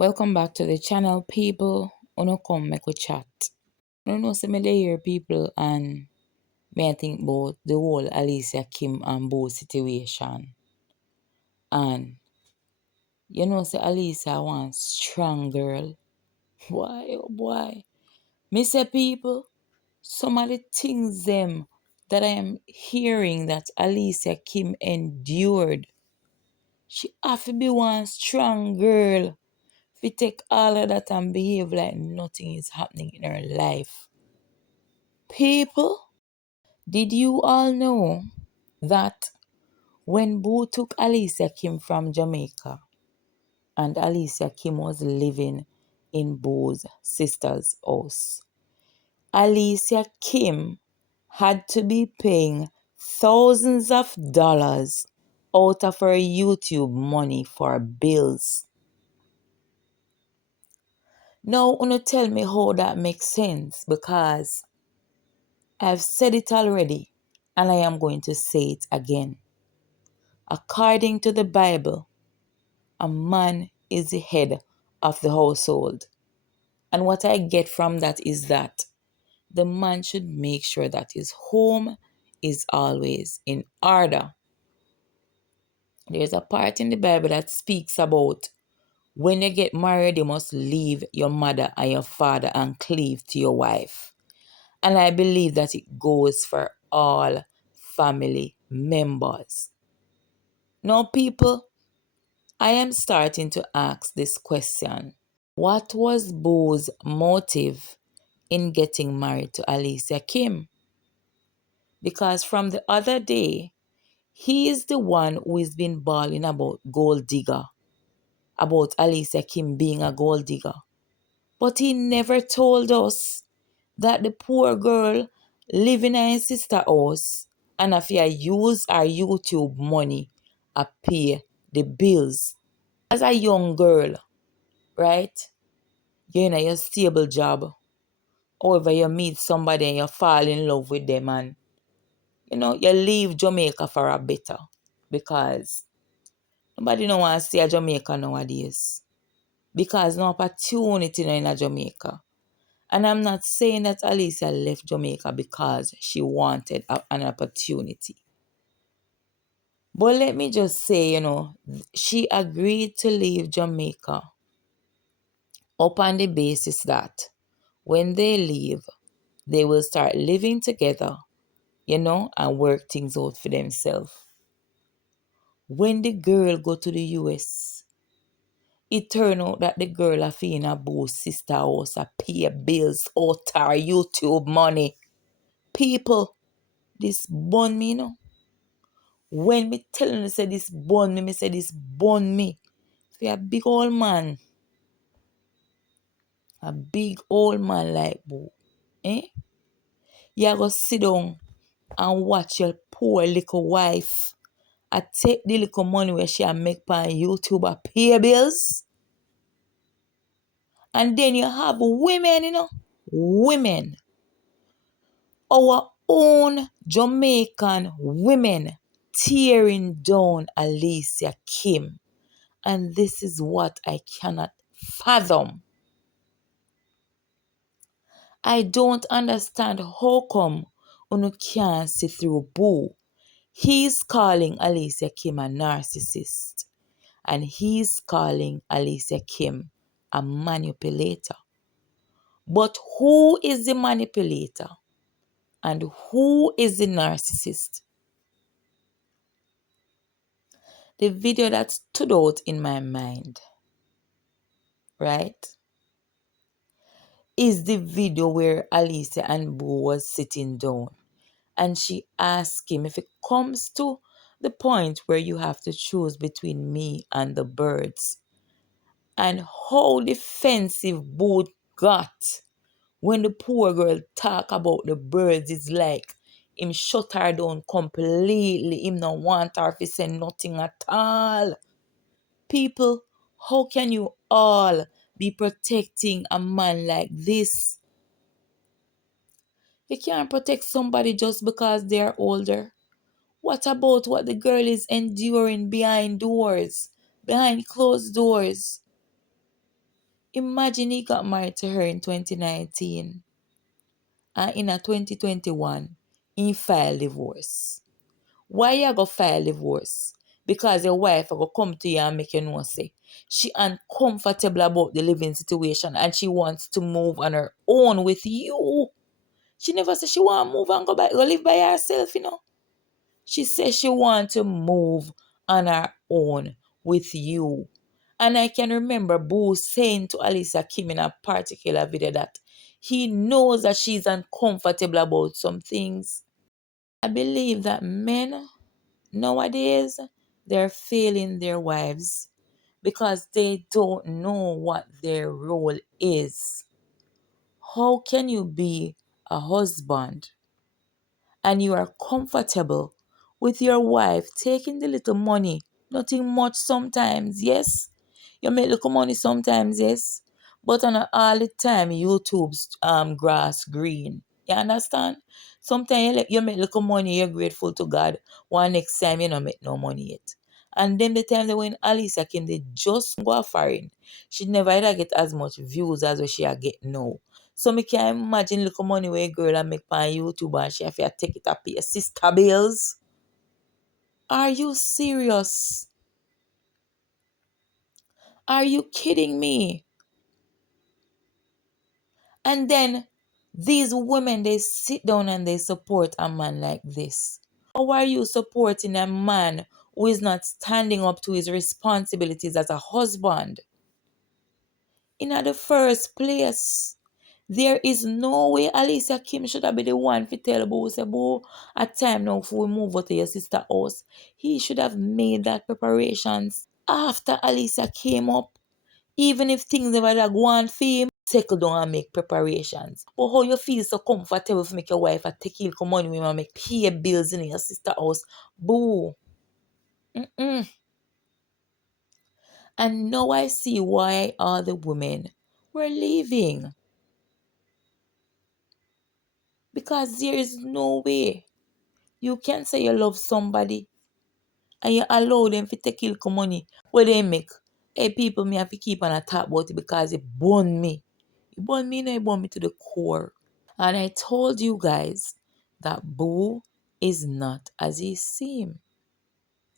Welcome back to the channel, people. Uno come make we chat. I don't know, say me dey hear people and me I think about the whole Alicia, Kim and Bo situation. And you know, say Alicia one strong girl. Why, oh boy. Me say people, some of the things them that I am hearing that Alicia Kim endured. She have to be one strong girl. We take all of that and behave like nothing is happening in her life. People, did you all know that when Boo took Alicia Kim from Jamaica and Alicia Kim was living in Boo's sister's house, Alicia Kim had to be paying thousands of dollars out of her YouTube money for bills. Now, tell me how that makes sense, because I've said it already and I am going to say it again. According to the Bible, a man is the head of the household. And what I get from that is that the man should make sure that his home is always in order. There's a part in the Bible that speaks about when you get married, you must leave your mother and your father and cleave to your wife. And I believe that it goes for all family members. Now, people, I am starting to ask this question. What was Bo's motive in getting married to Alicia Kim? Because from the other day, he is the one who has been bawling about gold digger, about Alicia Kim being a gold digger. But he never told us that the poor girl living in his sister's house and if you use our YouTube money to pay the bills. As a young girl, right? You're in a stable job. However, you meet somebody and you fall in love with them and you leave Jamaica for a better, because nobody no want to stay at Jamaica nowadays. Because no opportunity in a Jamaica. And I'm not saying that Alicia left Jamaica because she wanted an opportunity. But let me just say, she agreed to leave Jamaica upon the basis that when they leave, they will start living together, and work things out for themselves. When the girl go to the US, it turned out that the girl a in a Bo's sister house a pay bills out her YouTube money. People, this bun me, When me telling you say this bun me say this bun me. If you're a big old man, like Bo, you go sit down and watch your poor little wife. I take the little money where she make on YouTube a pay bills. And then you have women, women. Our own Jamaican women tearing down Alicia Kim. And this is what I cannot fathom. I don't understand how come you can't see through Boo. He's calling Alicia Kim a narcissist. And he's calling Alicia Kim a manipulator. But who is the manipulator? And who is the narcissist? The video that stood out in my mind, right, is the video where Alicia and Boo was sitting down. And she asked him, if it comes to the point where you have to choose between me and the birds, and how defensive Boo got when the poor girl talk about the birds, is like him shut her down completely. Him not want her to say nothing at all. People, how can you all be protecting a man like this? You can't protect somebody just because they're older. What about what the girl is enduring behind doors, behind closed doors? Imagine he got married to her in 2019 and in a 2021 he filed divorce. Why you go file divorce? Because your wife go come to you and make you know say she uncomfortable about the living situation and she wants to move on her own with you. She never said she want to move and go live by herself, you know. She says she want to move on her own with you. And I can remember Boo saying to Alicia Kim in a particular video that he knows that she's uncomfortable about some things. I believe that men nowadays, they're failing their wives because they don't know what their role is. How can you be a husband and you are comfortable with your wife taking the little money, nothing much sometimes, yes? You make little money sometimes, yes? But on all the time, YouTube's grass green. You understand? Sometimes you make little money, you're grateful to God. One next time, you don't make no money yet. And then the time they when Alicia came, they just go foreign. She never ever get as much views as what she a get now. So me can imagine little money where a girl a make on YouTube and she have to take it up your sister bills. Are you serious? Are you kidding me? And then these women, they sit down and they support a man like this. How are you supporting a man who is not standing up to his responsibilities as a husband? In the first place, there is no way Alicia Kim should have been the one to tell Boo, say, Boo, at time now before we move out to your sister house. He should have made that preparations after Alicia came up. Even if things never like go on for him, settle down and make preparations. But how you feel so comfortable to make your wife a take your money when you make pay bills in your sister house? Boo. Mm-mm. And now I see why all the women were leaving. Because there is no way you can say you love somebody and you allow them to take your money where they make. Hey, people, me have to keep on a talk about it because it burn me. It burn me, no, it burn me to the core. And I told you guys that Boo is not as he seems.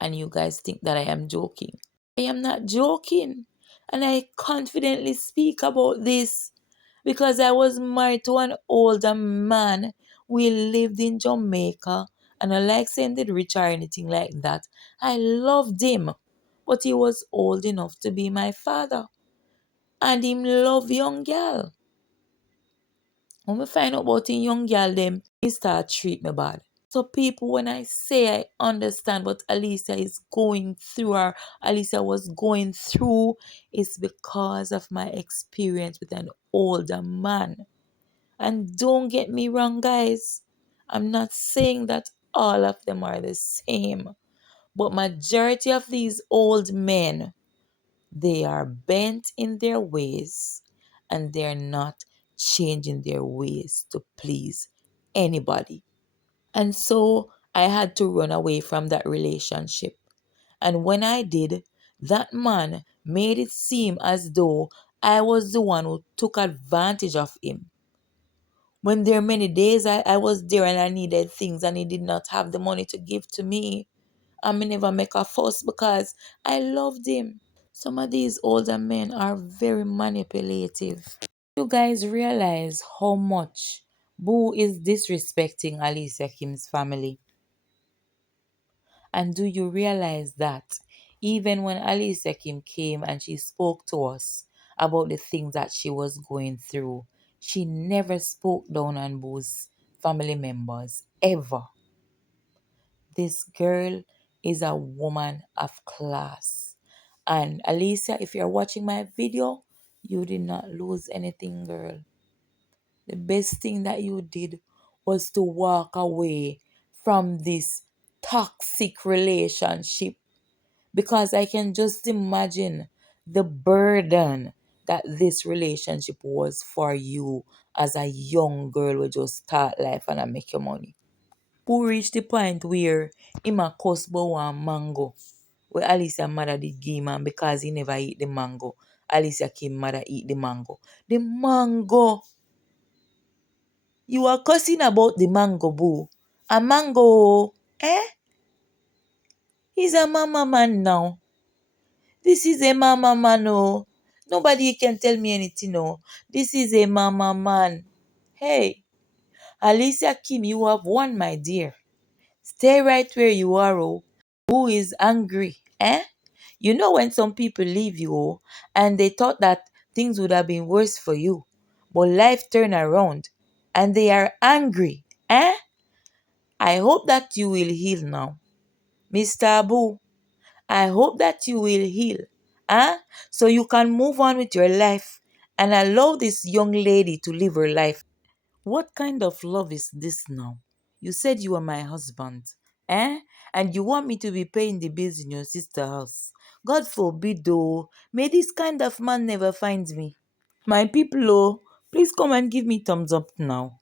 And you guys think that I am joking. I am not joking. And I confidently speak about this because I was married to an older man. We lived in Jamaica. And I like saying the rich or anything like that. I loved him. But he was old enough to be my father. And him love young girl. When we find out about a young girl, them, he start treat me bad. So people, when I say I understand what Alicia is going through or Alicia was going through, it's because of my experience with an older man. And don't get me wrong, guys. I'm not saying that all of them are the same. But majority of these old men, they are bent in their ways and they're not changing their ways to please anybody. And so I had to run away from that relationship. And when I did, that man made it seem as though I was the one who took advantage of him. When there are many days I was there and I needed things and he did not have the money to give to me. I may never make a fuss because I loved him. Some of these older men are very manipulative. You guys realize how much Boo is disrespecting Alicia Kim's family? And do you realize that even when Alicia Kim came and she spoke to us about the things that she was going through, she never spoke down on Boo's family members ever. This girl is a woman of class. And Alicia, if you're watching my video, you did not lose anything, girl. The best thing that you did was to walk away from this toxic relationship because I can just imagine the burden that this relationship was for you as a young girl who just start life and I make your money. Who reached the point where him a cuss about one mango where Alicia mother did give him and because he never eat the mango Alicia came mad and eat the mango. The mango! You are cussing about the mango, boo. A mango, eh? He's a mama man now. This is a mama man, oh. Nobody can tell me anything, oh. This is a mama man. Hey, Alicia Kim, you have won, my dear. Stay right where you are, oh. Who is angry, eh? You know when some people leave you, oh, and they thought that things would have been worse for you, but life turned around, and they are angry, eh? I hope that you will heal now. Mr. Abu, I hope that you will heal, huh? So you can move on with your life and allow this young lady to live her life. What kind of love is this now? You said you were my husband, eh? And you want me to be paying the bills in your sister's house. God forbid, though. May this kind of man never find me. My people, oh, please come and give me thumbs up now.